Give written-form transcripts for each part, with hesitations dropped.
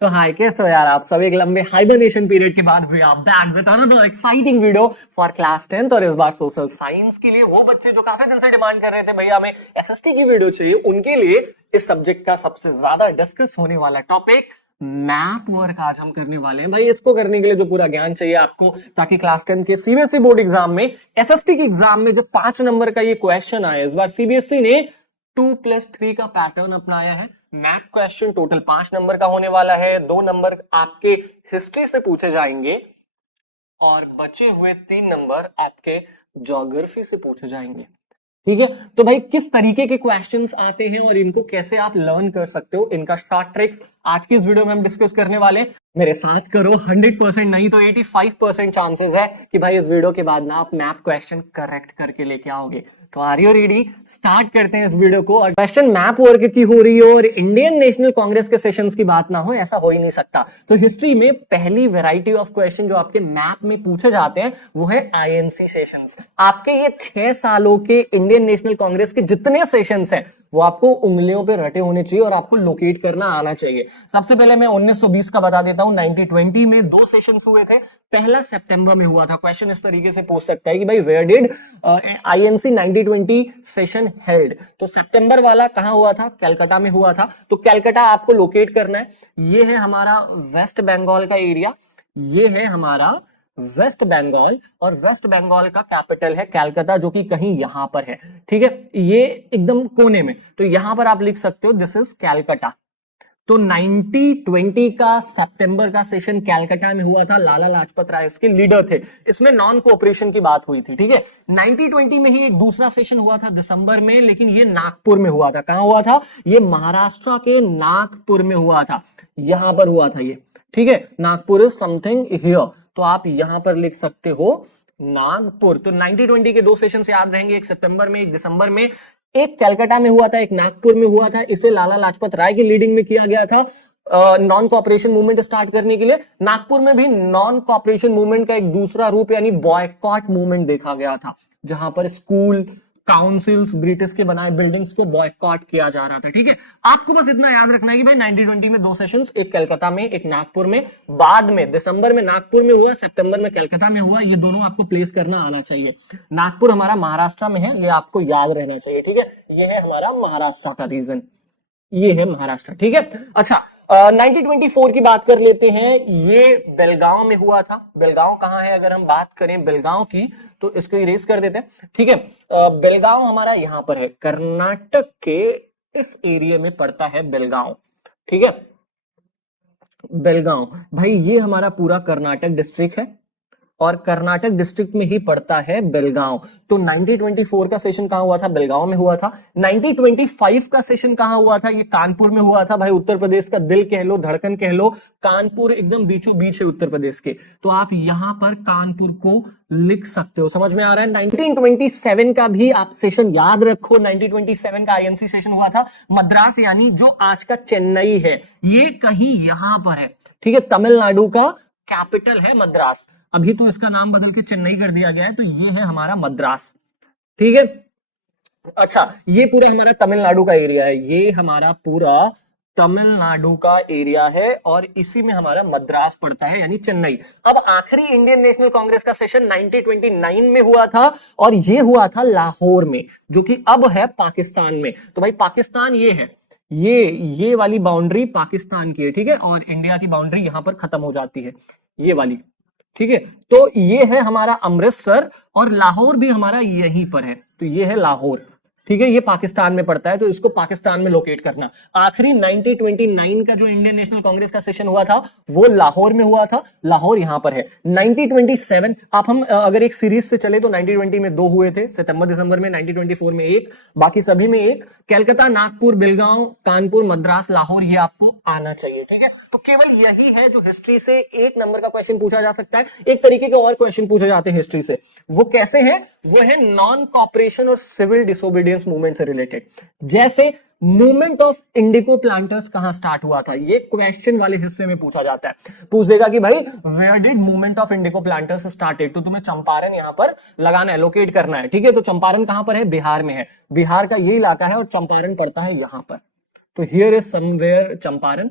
तो हाय, कैसे हो यार आप सब। एक लंबे हाइबरनेशन पीरियड के बाद हुए आप back with another exciting video for class 10th। और इस बार सोशल साइंस के लिए वो बच्चे जो काफी दिन से डिमांड कर रहे थे भैया हमें एसएसटी की वीडियो चाहिए, उनके लिए इस सब्जेक्ट का सबसे ज्यादा डिस्कस होने वाला टॉपिक मैप वर्क आज हम करने वाले हैं। भाई इसको करने के लिए जो पूरा ज्ञान चाहिए आपको, ताकि क्लास 10 के सीबीएसई बोर्ड एग्जाम में, एसएसटी के एग्जाम में जो 5 नंबर का ये क्वेश्चन आया, इस बार सीबीएसई ने 2+3 का पैटर्न अपनाया है। मैथ क्वेश्चन टोटल 5 नंबर का होने वाला है। 2 नंबर आपके हिस्ट्री से पूछे जाएंगे और बचे हुए 3 नंबर आपके ज्योग्राफी से पूछे जाएंगे। ठीक है, तो भाई किस तरीके के क्वेश्चंस आते हैं और इनको कैसे आप लर्न कर सकते हो, इनका शॉर्ट ट्रिक्स आज की इस वीडियो में हम डिस्कस करने वाले हैं। मेरे साथ करो, 100% नहीं तो 85% चांसेस है कि भाई इस वीडियो के बाद ना आप मैप क्वेश्चन करेक्ट करके लेके आओगे। तो आर यू रेडी? स्टार्ट करते हैं इस वीडियो को। और क्वेश्चन मैप वर्क की हो रही है और इंडियन नेशनल कांग्रेस के सेशंस की बात ना हो, ऐसा हो ही नहीं सकता। तो हिस्ट्री में पहली वैरायटी ऑफ क्वेश्चन जो आपके मैप में पूछे जाते हैं वो है आईएनसी सेशंस। आपके ये 6 सालों के इंडियन नेशनल कांग्रेस के जितने सेशंस हैं वो आपको उंगलियों पे रटे होने चाहिए और आपको लोकेट करना आना चाहिए। सबसे पहले मैं 1920 का बता देता हूं। 1920 में 2 सेशंस हुए थे। पहला सितंबर में हुआ था। क्वेश्चन इस तरीके से पूछ सकता है कि भाई where did INC 1920 session held. तो सितंबर वाला कहां हुआ था? कलकत्ता में हुआ था। तो कलकत्ता आपको लोकेट करना है। ये है हमारा वेस्ट बंगाल का एरिया, ये है हमारा वेस्ट बंगाल, और वेस्ट बंगाल का कैपिटल है कलकत्ता, जो कि कहीं यहां पर है। ठीक है, ये एकदम कोने में। तो यहां पर आप लिख सकते हो दिस इज कलकत्ता। तो 1920 का सितंबर का सेशन कलकत्ता में हुआ था। लाला लाजपत राय इसके लीडर थे। इसमें नॉन कोऑपरेशन की बात हुई थी। ठीक है, 1920 में ही एक दूसरा सेशन हुआ था दिसंबर में, लेकिन ये नागपुर में हुआ था। कहां हुआ था? ये महाराष्ट्र के नागपुर में हुआ था। यहां पर हुआ था ये। ठीक है, नागपुर इज समथिंग हियर, तो आप यहां पर लिख सकते हो नागपुर। तो 1920 के 2 सेशन याद रहेंगे, एक सितंबर में, एक दिसंबर में। एक कलकत्ता में हुआ था, एक नागपुर में हुआ था। इसे लाला लाजपत राय की लीडिंग में किया गया था नॉन कोऑपरेशन मूवमेंट स्टार्ट करने के लिए। नागपुर में भी नॉन कोऑपरेशन मूवमेंट का एक दूसरा रूप यानी बॉयकॉट मूवमेंट देखा गया था, जहां पर स्कूल, काउंसिल्स, ब्रिटिश के बनाए बिल्डिंग्स को बॉयकॉट किया जा रहा था। ठीक है, आपको बस इतना याद रखना है कि भाई 1920 में 2 सेशंस, एक कलकत्ता में, एक नागपुर में। बाद में दिसंबर में नागपुर में हुआ, सितंबर में कलकत्ता में हुआ। ये दोनों आपको प्लेस करना आना चाहिए। नागपुर हमारा महाराष्ट्र में है, ये आपको याद रहना चाहिए। ठीक है, ये है हमारा महाराष्ट्र का रीजन, ये है महाराष्ट्र। ठीक है, अच्छा 1924 की बात कर लेते हैं। ये बेलगांव में हुआ था। बेलगांव कहां है? अगर हम बात करें बेलगांव की तो इसको इरेज कर देते हैं। ठीक है, बेलगांव हमारा यहां पर है, कर्नाटक के इस एरिया में पड़ता है बेलगांव। ठीक है, बेलगांव भाई ये हमारा पूरा कर्नाटक डिस्ट्रिक्ट है और कर्नाटक डिस्ट्रिक्ट में ही पड़ता है बेलगांव। तो 1924 का सेशन कहां हुआ था? बेलगांव में हुआ था। 1925 का सेशन कहां हुआ था? ये कानपुर में हुआ था। भाई उत्तर प्रदेश का दिल कह लो, धड़कन कह लो, कानपुर एकदम बीचों बीच है उत्तर प्रदेश के। तो आप यहां पर कानपुर को लिख सकते हो। समझ में आ रहा है? 1927 का भी आप सेशन याद रखो। 1927 का आईएनसी सेशन हुआ था मद्रास, यानी जो आज का चेन्नई है, ये कहीं यहां पर है। ठीक है, तमिलनाडु का कैपिटल है मद्रास। अभी तो इसका नाम बदल के चेन्नई कर दिया गया है। तो ये है हमारा मद्रास। ठीक है, अच्छा ये पूरा हमारा तमिलनाडु का एरिया है, ये हमारा पूरा तमिलनाडु का एरिया है और इसी में हमारा मद्रास पड़ता है यानी चेन्नई। अब आखिरी इंडियन नेशनल कांग्रेस का सेशन 1929 में हुआ था और ये हुआ था लाहौर में, जो कि अब है पाकिस्तान में। तो भाई पाकिस्तान ये है, ये वाली बाउंड्री पाकिस्तान की है। ठीक है, और इंडिया की बाउंड्री यहां पर खत्म हो जाती है, ये वाली। ठीक है, तो ये है हमारा अमृतसर और लाहौर भी हमारा यहीं पर है। तो ये है लाहौर। ठीक है, ये पाकिस्तान में पड़ता है, तो इसको पाकिस्तान में लोकेट करना। आखिरी 1929 का जो इंडियन नेशनल कांग्रेस का सेशन हुआ था वो लाहौर में हुआ था। लाहौर यहां पर है। 1927 आप हम अगर एक सीरीज से चले तो 1920 में 2 हुए थे, सितंबर दिसंबर में। 1924 में 1, बाकी सभी में 1। कलकत्ता, नागपुर, बेलगांव, कानपुर, मद्रास, लाहौर, ये आपको आना चाहिए। ठीक है, तो केवल यही है जो हिस्ट्री से 1 नंबर का क्वेश्चन पूछा जा सकता है। एक तरीके के और क्वेश्चन पूछे जाते हैं हिस्ट्री से, वो कैसे हैं? वो है नॉन कॉपरेशन और सिविल डिसोबीडियंस मूवमेंट से रिलेटेड। जैसे मूवमेंट ऑफ इंडिको प्लांटर्स कहां स्टार्ट हुआ था, ये क्वेश्चन वाले हिस्से में पूछा जाता है। पूछ देगा कि भाई where did movement of indigo planters started, तो तुम्हें चंपारण यहां पर लगाना है, लोकेट करना है। ठीक है, तो चंपारण कहां पर है? बिहार में है। बिहार का ये इलाका है और चंपारण पड़ता है यहां पर। तो हियर इज समवेयर चंपारण।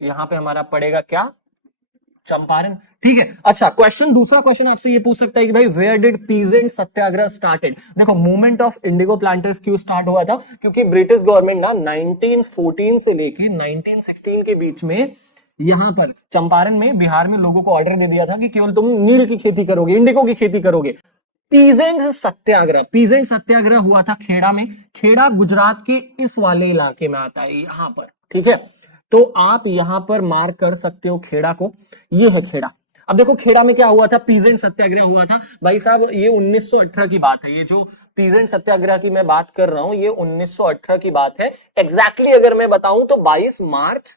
यहां पे हमारा पड़ेगा क्या, चंपारण। ठीक है, अच्छा क्वेश्चन, दूसरा क्वेश्चन आपसे ये पूछ सकता है कि भाई where did peasant satyagraha started. देखो मूवमेंट ऑफ इंडिगो प्लांटर्स क्यों स्टार्ट हुआ था, क्योंकि ब्रिटिश गवर्नमेंट ना 1914 से लेके 1916 के बीच में यहां पर चंपारण में, बिहार में लोगों को ऑर्डर दे दिया था कि केवल तुम नील की खेती करोगे, इंडिगो की खेती करोगे। पीजेंट सत्याग्रह, पीजेंट सत्याग्रह हुआ था खेड़ा में। खेड़ा गुजरात के इस वाले इलाके में आता है, यहां पर। ठीक है, तो आप यहां पर मार्क कर सकते हो खेड़ा को, ये है खेड़ा। अब देखो खेड़ा में क्या हुआ था, पीजेंट सत्याग्रह हुआ था भाई साहब, ये 1918 की बात है। ये जो पीजेंट सत्याग्रह की मैं बात कर रहा हूं, ये 1918 की बात है। एग्जैक्टली अगर मैं बताऊं तो 22 मार्च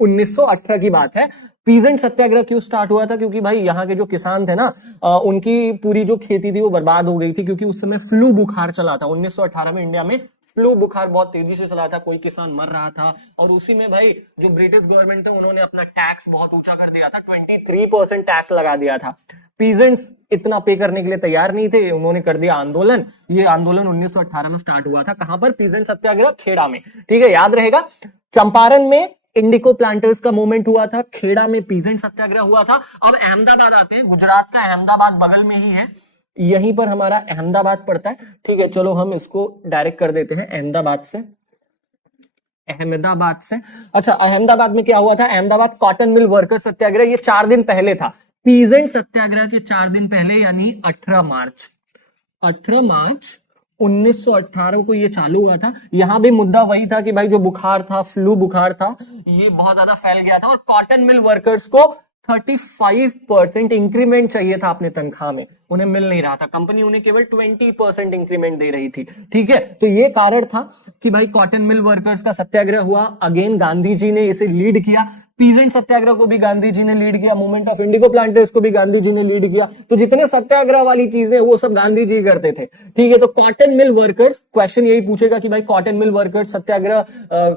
1918 की बात है। पीजेंट सत्याग्रह क्यों स्टार्ट हुआ था, क्योंकि भाई यहाँ के जो किसान थे ना, उनकी पूरी जो खेती थी वो बर्बाद हो गई थी, क्योंकि उस समय फ्लू बुखार चला था 1918 में। इंडिया में फ्लू बुखार बहुत तेजी से चला था, कोई किसान मर रहा था। और उसी में भाई जो ब्रिटिश गवर्नमेंट थे उन्होंने अपना टैक्स बहुत ऊंचा कर दिया था, 23% टैक्स लगा दिया था। पीजेंट्स इतना पे करने के लिए तैयार नहीं थे, उन्होंने कर दिया आंदोलन। ये आंदोलन 1918 में स्टार्ट हुआ था, कहां पर, पीजेंट सत्याग्रह खेड़ा में। ठीक है, याद रहेगा। चंपारण में इंडिको प्लांटर्स का मूवमेंट हुआ था, खेड़ा में पीजेंट सत्याग्रह हुआ था। अब अहमदाबाद आते हैं, गुजरात का अहमदाबाद बगल में ही है, यहीं पर हमारा अहमदाबाद पड़ता है। ठीक है, चलो हम इसको डायरेक्ट कर देते हैं अहमदाबाद से, अहमदाबाद से। अच्छा, अहमदाबाद में क्या हुआ था, अहमदाबाद कॉटन मिल वर्कर सत्याग्रह, ये 4 दिन पहले था। पीजेंट सत्याग्रह के 4 दिन पहले यानी 18 मार्च 1918 को ये चालू हुआ था। यहां भी मुद्दा वही था कि भाई जो बुखार था, फ्लू बुखार था, ये बहुत ज्यादा फैल गया था और कॉटन मिल वर्कर्स को 35% इंक्रीमेंट चाहिए था अपने तनख्वाह में, उन्हें मिल नहीं रहा था। कंपनी उन्हें केवल 20% इंक्रीमेंट दे रही थी। ठीक है, तो ये कारण था कि भाई कॉटन मिल वर्कर्स का सत्याग्रह हुआ। अगेन गांधी जी ने इसे लीड किया। पीजेंट सत्याग्रह को भी गांधी जी ने लीड किया, मूवमेंट ऑफ इंडिगो प्लांटर्स को भी गांधी जी ने लीड किया। तो जितने सत्याग्रह वाली चीजें वो सब गांधी जी करते थे। ठीक है, तो कॉटन मिल वर्कर्स, क्वेश्चन यही पूछेगा कि भाई कॉटन मिल वर्कर्स सत्याग्रह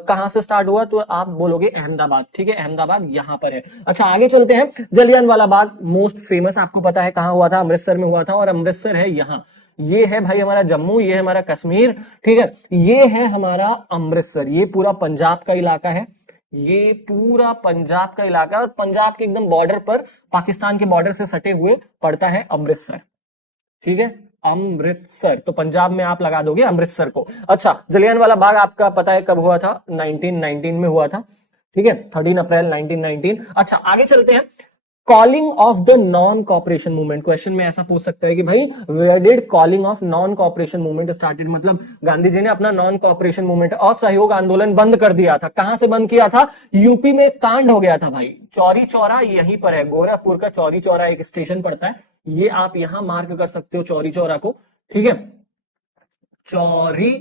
कहां से स्टार्ट हुआ, तो आप बोलोगे अहमदाबाद। ठीक है, अहमदाबाद यहां पर है। अच्छा, आगे चलते हैं। जलियांवाला बाग मोस्ट फेमस, आपको पता है कहां हुआ था, अमृतसर में हुआ था। और अमृतसर है यहां, ये है भाई हमारा जम्मू, ये है हमारा कश्मीर। ठीक है, ये है हमारा अमृतसर, ये पूरा पंजाब का इलाका है, ये पूरा पंजाब का इलाका है। और पंजाब के एकदम बॉर्डर पर, पाकिस्तान के बॉर्डर से सटे हुए पड़ता है अमृतसर। ठीक है, अमृतसर, तो पंजाब में आप लगा दोगे अमृतसर को। अच्छा, जलियांवाला बाग आपका पता है कब हुआ था, 1919 में हुआ था। ठीक है, 13 अप्रैल 1919। अच्छा, आगे चलते हैं। Calling off the non cooperation movement, question में ऐसा पूछ सकता है कि भाई where did calling off non cooperation movement started, मतलब गांधी जी ने अपना नॉन कॉपरेशन मूवमेंट, असहयोग आंदोलन बंद कर दिया था। कहां से बंद किया था, यूपी में कांड हो गया था भाई, चौरी चौरा यहीं पर है, गोरखपुर का चौरी चौरा एक स्टेशन पड़ता है, ये आप यहां मार्क कर सकते हो चौरी चौरा को। ठीक है, चौरी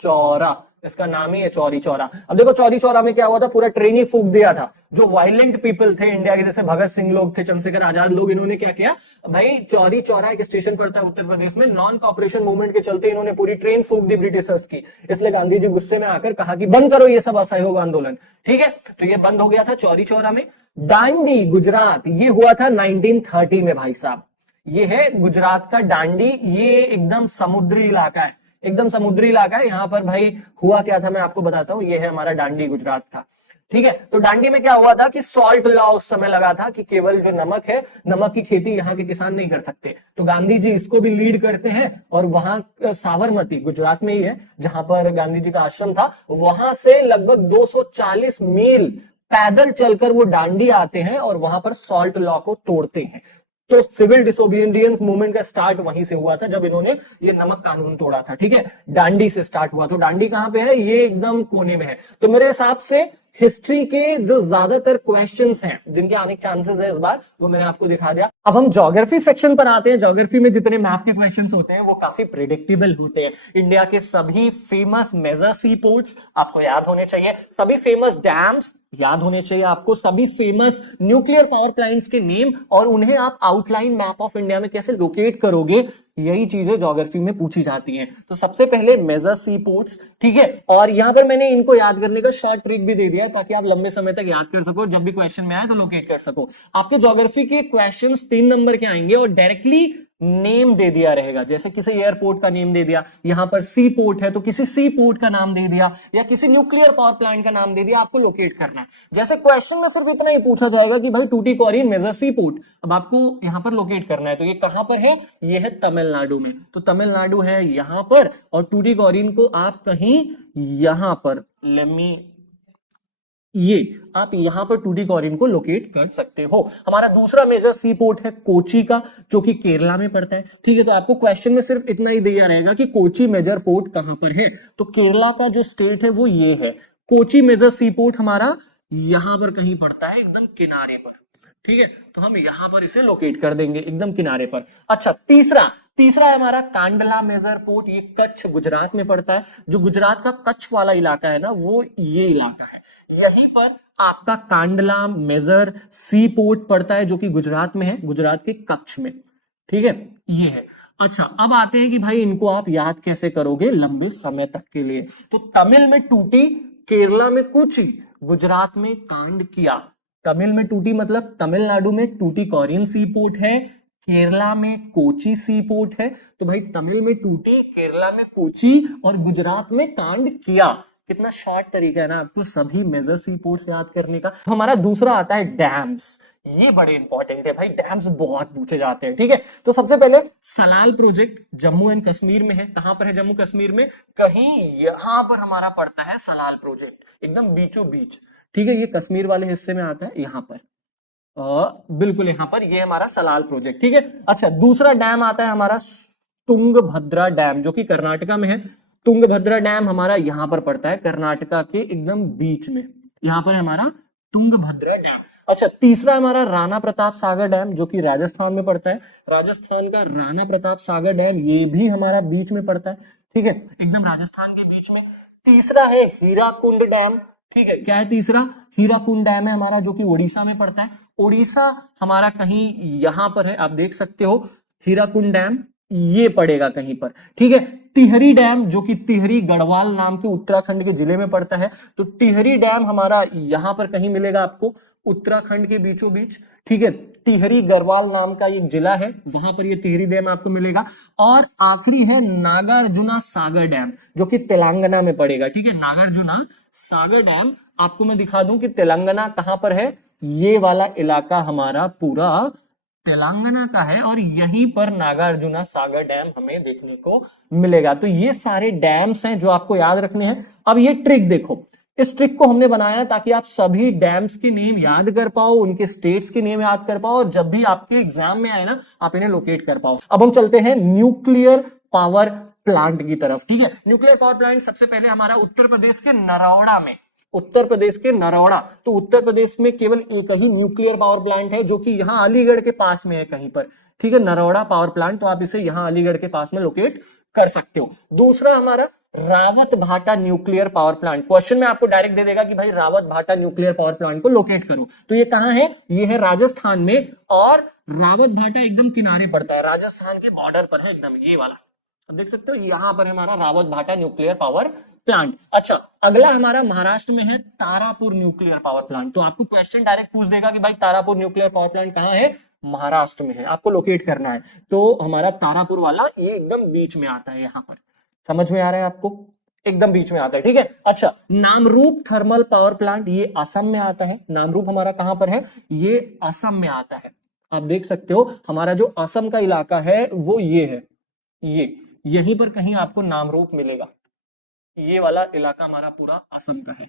चौरा, इसका नाम ही है चौरी चौरा। अब देखो चौरी चौरा में क्या हुआ था, पूरा ट्रेन ही फूंक दिया था। जो वायलेंट पीपल थे इंडिया के, जैसे भगत सिंह लोग थे, चंद्रशेखर आजाद लोग, इन्होंने क्या किया भाई, चौरी चौरा एक स्टेशन पड़ता है उत्तर प्रदेश में, नॉन कॉपरेशन मूवमेंट के चलते इन्होंने पूरी ट्रेन फूंक दी ब्रिटिशर्स की। इसलिए गांधी जी गुस्से में आकर कहा कि बंद करो ये सब असहयोग आंदोलन। ठीक है, तो ये बंद हो गया था चौरी चौरा में। दांडी गुजरात, ये हुआ था 1930 में भाई साहब, ये है गुजरात का दांडी, ये एकदम समुद्री इलाका है, एकदम समुद्री इलाका है। यहां पर भाई हुआ क्या था मैं आपको बताता हूं, ये है हमारा दांडी गुजरात का। ठीक है, तो दांडी में क्या हुआ था कि सॉल्ट लॉ उस समय लगा था कि केवल जो नमक है, नमक की खेती यहाँ के किसान नहीं कर सकते। तो गांधी जी इसको भी लीड करते हैं और वहां साबरमती गुजरात में ही है जहां पर गांधी जी का आश्रम था, वहां से लगभग 240 मील पैदल चलकर वो दांडी आते हैं और वहां पर सॉल्ट लॉ को तोड़ते हैं। तो सिविल डिसोबीडियंस मूवमेंट का स्टार्ट वहीं से हुआ था, जब इन्होंने ये नमक कानून तोड़ा था। ठीक है, दांडी से स्टार्ट हुआ। तो दांडी कहां पे है, ये एकदम कोने में है। तो मेरे हिसाब से हिस्ट्री के जो ज्यादातर क्वेश्चंस हैं जिनके आने के चांसेस है इस बार, वो मैंने आपको दिखा दिया। अब हम ज्योग्राफी सेक्शन पर आते हैं। ज्योग्राफी में जितने मैप के क्वेश्चंस होते हैं वो काफी प्रिडिक्टेबल होते हैं। इंडिया के सभी फेमस मेजर सी पोर्ट्स आपको याद होने चाहिए, सभी फेमस डैम्स याद होने चाहिए आपको, सभी फेमस न्यूक्लियर पावर प्लांट्स के नेम, और उन्हें आप आउटलाइन मैप ऑफ इंडिया में कैसे लोकेट करोगे, यही चीजें ज्योग्राफी में पूछी जाती हैं। तो सबसे पहले मेजर सी पोर्ट्स। ठीक है, और यहां पर मैंने इनको याद करने का शॉर्ट ट्रिक भी दे दिया ताकि आप लंबे समय तक याद कर सको, जब भी क्वेश्चन में आए तो लोकेट कर सको। आपके ज्योग्राफी के क्वेश्चंस 3 नंबर के आएंगे और डायरेक्टली नेम दे दिया रहेगा, जैसे किसी एयरपोर्ट का नेम दे दिया, यहां पर सी पोर्ट है तो किसी सी पोर्ट का नाम दे दिया, या किसी न्यूक्लियर पावर प्लांट का नाम दे दिया, आपको लोकेट करना है। जैसे क्वेश्चन में सिर्फ इतना ही पूछा जाएगा कि भाई टूटीकोरिन मेजर सी पोर्ट, अब आपको यहां पर लोकेट करना है। तो ये कहां पर है, ये है तमिलनाडु में, तो तमिलनाडु है यहां पर, और टूटीकोरिन को आप कहीं यहां पर, लेमी, ये आप यहां पर टूटीकोरिन को लोकेट कर सकते हो। हमारा दूसरा मेजर सी पोर्ट है कोची का, जो कि केरला में पड़ता है। ठीक है, तो आपको क्वेश्चन में सिर्फ इतना ही दिया रहेगा कि कोची मेजर पोर्ट कहां पर है, तो केरला का जो स्टेट है वो ये है। कोची मेजर सी पोर्ट हमारा यहां पर कहीं पड़ता है, एकदम किनारे पर। ठीक है, तो हम यहां पर इसे लोकेट कर देंगे एकदम किनारे पर। अच्छा, तीसरा है हमारा कांडला मेजर पोर्ट, ये कच्छ गुजरात में पड़ता है। जो गुजरात का कच्छ वाला इलाका है ना, वो ये इलाका है, यहीं पर आपका कांडला मेजर सी पोर्ट पड़ता है, जो कि गुजरात में है, गुजरात के कच्छ में। ठीक है, ये है। अच्छा, अब आते हैं कि भाई इनको आप याद कैसे करोगे लंबे समय तक के लिए। तो तमिल में टूटी, केरला में कोची, गुजरात में कांड किया। तमिल में टूटी मतलब तमिलनाडु में टूटीकोरिन सी पोर्ट है, केरला में कोची सी पोर्ट है। तो भाई तमिल में टूटी, केरला में कोची और गुजरात में कांड किया। कितना शॉर्ट तरीका है ना आपको सभी मेजर सी पोर्ट्स याद करने का। तो हमारा दूसरा आता है डैम्स, ये बड़े इंपॉर्टेंट है भाई, डैम्स बहुत पूछे जाते हैं। ठीक है, तो सबसे पहले सलाल प्रोजेक्ट जम्मू एंड कश्मीर में है। कहां पर है जम्मू कश्मीर में, कहीं यहां पर हमारा पड़ता है सलाल प्रोजेक्ट, एकदम बीचों बीच। ठीक है, ये कश्मीर वाले हिस्से में आता है, यहां पर बिल्कुल यहां पर, ये हमारा सलाल प्रोजेक्ट। ठीक है, अच्छा, दूसरा डैम आता है हमारा तुंगभद्रा डैम, जो कि कर्नाटका में है। तुंगभद्रा डैम हमारा यहां पर पड़ता है, कर्नाटका के एकदम बीच में, यहां पर हमारा तुंगभद्रा डैम। अच्छा, तीसरा हमारा राणा प्रताप सागर डैम, जो कि राजस्थान में पड़ता है। राजस्थान का राणा प्रताप सागर डैम, ये भी हमारा बीच में पड़ता है। ठीक है, एकदम राजस्थान के बीच में। तीसरा है हीराकुंड डैम। ठीक है, क्या है तीसरा, हीराकुंड डैम है हमारा, जो कि उड़ीसा में पड़ता है। उड़ीसा हमारा कहीं यहां पर है, आप देख सकते हो, हीराकुंड डैम ये पड़ेगा कहीं पर। ठीक है, टिहरी डैम, जो कि टिहरी गढ़वाल नाम के उत्तराखंड के जिले में पड़ता है, तो टिहरी डैम हमारा यहां पर कहीं मिलेगा आपको, उत्तराखंड के बीचों बीच। ठीक है, टिहरी गढ़वाल नाम का एक जिला है, वहां पर ये टिहरी डैम आपको मिलेगा। और आखिरी है नागार्जुना सागर डैम, जो कि तेलंगाना में पड़ेगा। ठीक है, नागार्जुना सागर डैम आपको मैं दिखा दूं कि तेलंगाना कहां पर है, ये वाला इलाका हमारा पूरा तेलंगाना का है, और यहीं पर नागार्जुना सागर डैम हमें देखने को मिलेगा। तो ये सारे डैम्स हैं जो आपको याद रखने हैं। अब ये ट्रिक देखो, इस ट्रिक को हमने बनाया ताकि आप सभी डैम्स के नेम याद कर पाओ, उनके स्टेट्स के नेम याद कर पाओ, और जब भी आपके एग्जाम में आए ना, आप इन्हें लोकेट कर पाओ। अब हम चलते हैं न्यूक्लियर पावर प्लांट की तरफ। ठीक है, न्यूक्लियर पावर प्लांट सबसे पहले हमारा उत्तर प्रदेश के नरौड़ा में, उत्तर प्रदेश के नरौड़ा। तो उत्तर प्रदेश में केवल एक ही न्यूक्लियर पावर प्लांट है, जो कि यहां अलीगढ़ के पास में है कहीं पर। ठीक है, नरौड़ा पावर प्लांट, तो आप इसे यहां अलीगढ़ के पास में लोकेट कर सकते हो। दूसरा हमारा रावत भाटा न्यूक्लियर पावर प्लांट। क्वेश्चन में आपको डायरेक्ट दे देगा कि भाई रावत भाटा न्यूक्लियर पावर प्लांट को लोकेट करो। तो ये कहां है, ये है राजस्थान में, और रावत भाटा एकदम किनारे पड़ता है, राजस्थान के बॉर्डर पर है एकदम, ये वाला अब देख सकते हो, यहां पर हमारा रावत भाटा न्यूक्लियर पावर प्लांट। अच्छा, अगला हमारा महाराष्ट्र में है तारापुर न्यूक्लियर पावर प्लांट। तो आपको क्वेश्चन डायरेक्ट पूछ देगा कि भाई तारापुर न्यूक्लियर पावर प्लांट कहां है, महाराष्ट्र में है, आपको लोकेट करना है। तो हमारा तारापुर वाला ये एकदम बीच में आता है, यहां पर समझ में आ रहा है आपको, एकदम बीच में आता है। ठीक है, अच्छा, नामरूप थर्मल पावर प्लांट, ये असम में आता है। नामरूप हमारा कहां पर है, ये असम में आता है। आप देख सकते हो हमारा जो असम का इलाका है वो ये है, ये यहीं पर कहीं आपको नामरूप मिलेगा, ये वाला इलाका हमारा पूरा असम का है,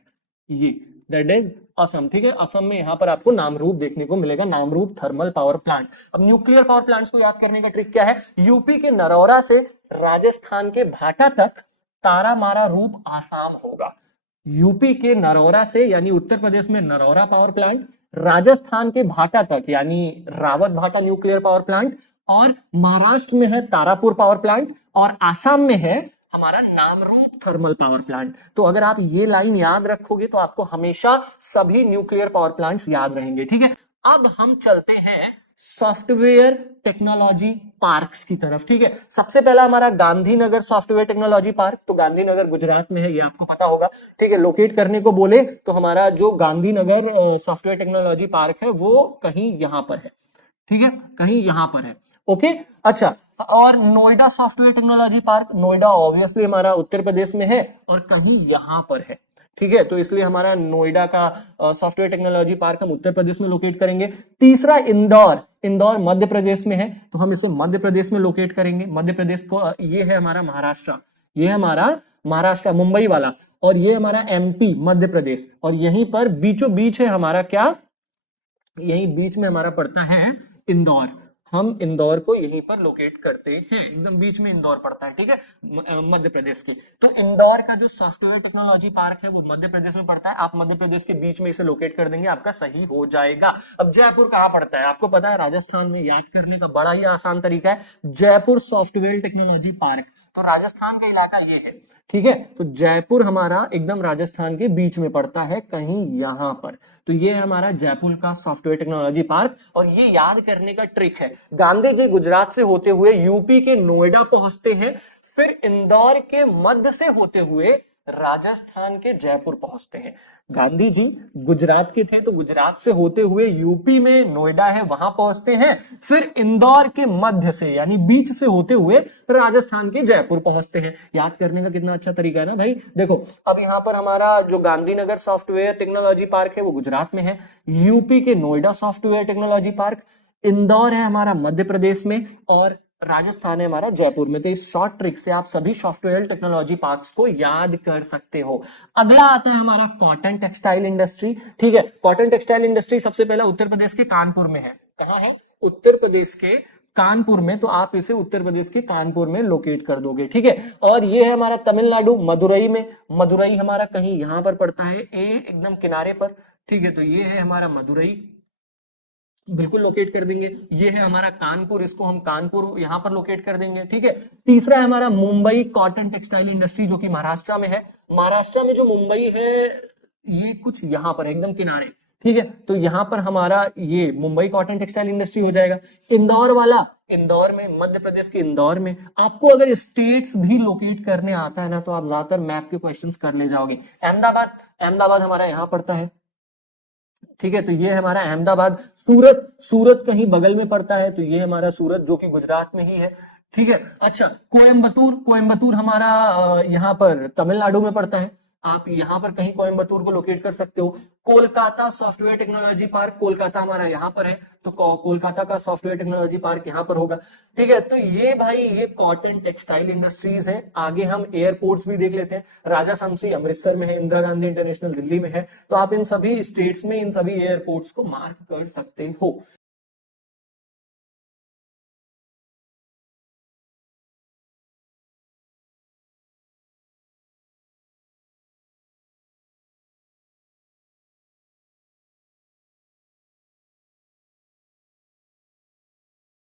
ये दैट इज असम। ठीक है, असम में यहां पर आपको नामरूप देखने को मिलेगा, नामरूप थर्मल पावर प्लांट। अब न्यूक्लियर पावर प्लांट्स को याद करने का ट्रिक क्या है, यूपी के नरौरा से राजस्थान के भाटा तक तारामारा रूप आसाम होगा। यूपी के नरौरा से यानी उत्तर प्रदेश में नरौरा पावर प्लांट, राजस्थान के भाटा तक यानी रावत भाटा न्यूक्लियर पावर प्लांट, और महाराष्ट्र में है तारापुर पावर प्लांट, और आसाम में है हमारा नामरूप थर्मल पावर प्लांट। तो अगर आप ये लाइन याद रखोगे तो आपको हमेशा सभी न्यूक्लियर पावर प्लांट्स याद रहेंगे। ठीक है, अब हम चलते हैं सॉफ्टवेयर टेक्नोलॉजी पार्क्स की तरफ। ठीक है, सबसे पहला हमारा गांधीनगर सॉफ्टवेयर टेक्नोलॉजी पार्क। तो गांधीनगर गुजरात में है, ये आपको पता होगा। ठीक है, लोकेट करने को बोले तो हमारा जो गांधीनगर सॉफ्टवेयर टेक्नोलॉजी पार्क है वो कहीं यहां पर है। ठीक है, कहीं यहां पर है। ओके, अच्छा, और Noida software technology park, Noida obviously हमारा उत्तर प्रदेश में है और कहीं यहां पर है। ठीक है, तो इसलिए हमारा नोएडा का सॉफ्टवेयर टेक्नोलॉजी पार्क हम उत्तर प्रदेश में लोकेट करेंगे। तीसरा इंदौर, इंदौर मध्य प्रदेश में है तो हम इसे मध्य प्रदेश में लोकेट करेंगे। मध्य प्रदेश को ये है हमारा महाराष्ट्र, ये है हमारा महाराष्ट्र मुंबई वाला, और ये हमारा एमपी मध्य प्रदेश, और यहीं पर बीचों बीच है हमारा क्या, यहीं बीच में हमारा पड़ता है इंदौर। हम इंदौर को यहीं पर लोकेट करते हैं, एकदम बीच में इंदौर पड़ता है। ठीक है, मध्य प्रदेश के। तो इंदौर का जो सॉफ्टवेयर टेक्नोलॉजी पार्क है वो मध्य प्रदेश में पड़ता है। आप मध्य प्रदेश के बीच में इसे लोकेट कर देंगे, आपका सही हो जाएगा। अब जयपुर कहां पड़ता है, आपको पता है राजस्थान में। याद करने का बड़ा ही आसान तरीका है, जयपुर सॉफ्टवेयर टेक्नोलॉजी पार्क। तो राजस्थान का इलाका ये है। ठीक है, तो जयपुर हमारा एकदम राजस्थान के बीच में पड़ता है, कहीं यहां पर। तो ये है हमारा जयपुर का सॉफ्टवेयर टेक्नोलॉजी पार्क। और ये याद करने का ट्रिक है, गांधी जी गुजरात से होते हुए यूपी के नोएडा पहुंचते हैं, फिर इंदौर के मध्य से होते हुए राजस्थान के जयपुर पहुंचते हैं। गांधी जी गुजरात के थे तो गुजरात से होते हुए यूपी में नोएडा है वहां पहुंचते हैं, फिर इंदौर के मध्य से यानी बीच से होते हुए राजस्थान के जयपुर पहुंचते हैं। याद करने का कितना अच्छा तरीका है ना भाई। देखो, अब यहां पर हमारा जो गांधीनगर सॉफ्टवेयर टेक्नोलॉजी पार्क है वो गुजरात में है, यूपी के Noida software technology park, Indore है हमारा मध्य प्रदेश में, और राजस्थान है हमारा जयपुर में। तो इस शॉर्ट ट्रिक से आप सभी सॉफ्टवेयर टेक्नोलॉजी पार्क्स को याद कर सकते हो। अगला आता है हमारा कॉटन टेक्सटाइल इंडस्ट्री। ठीक है, कॉटन टेक्सटाइल इंडस्ट्री सबसे पहला उत्तर प्रदेश के कानपुर में है। कहां है, उत्तर प्रदेश के कानपुर में। तो आप इसे उत्तर प्रदेश के कानपुर में लोकेट कर दोगे। ठीक है, और ये है हमारा तमिलनाडु मदुरई में। मदुरई हमारा कहीं यहां पर पड़ता है, एकदम किनारे पर। ठीक है, तो ये है हमारा मदुरई, बिल्कुल लोकेट कर देंगे। ये है हमारा कानपुर, इसको हम कानपुर यहां पर लोकेट कर देंगे। ठीक है, तीसरा है हमारा मुंबई कॉटन टेक्सटाइल इंडस्ट्री जो कि महाराष्ट्र में है। महाराष्ट्र में जो मुंबई है ये कुछ यहां पर एकदम किनारे। ठीक है, तो यहां पर हमारा ये मुंबई कॉटन टेक्सटाइल इंडस्ट्री हो जाएगा। इंदौर वाला, इंदौर में, मध्य प्रदेश के इंदौर में। आपको अगर स्टेट्स भी लोकेट करने आता है ना तो आप ज्यादातर मैप के क्वेश्चंस कर ले जाओगे। अहमदाबाद, अहमदाबाद हमारा यहां पड़ता है। ठीक है, तो ये है हमारा अहमदाबाद। सूरत, सूरत कहीं बगल में पड़ता है, तो ये हमारा सूरत जो कि गुजरात में ही है। ठीक है, अच्छा, कोयम्बतूर, कोयम्बतूर हमारा यहाँ पर तमिलनाडु में पड़ता है। आप यहाँ पर कहीं कोयम्बतूर को लोकेट कर सकते हो। Kolkata software technology park, Kolkata हमारा यहाँ पर है, तो कोलकाता का सॉफ्टवेयर टेक्नोलॉजी पार्क यहाँ पर होगा। ठीक है, तो ये भाई ये कॉटन टेक्सटाइल इंडस्ट्रीज है। आगे हम एयरपोर्ट्स भी देख लेते हैं। राजा शामसी अमृतसर में है, इंदिरा गांधी इंटरनेशनल दिल्ली में है। तो आप इन सभी स्टेट्स में इन सभी एयरपोर्ट्स को मार्क कर सकते हो।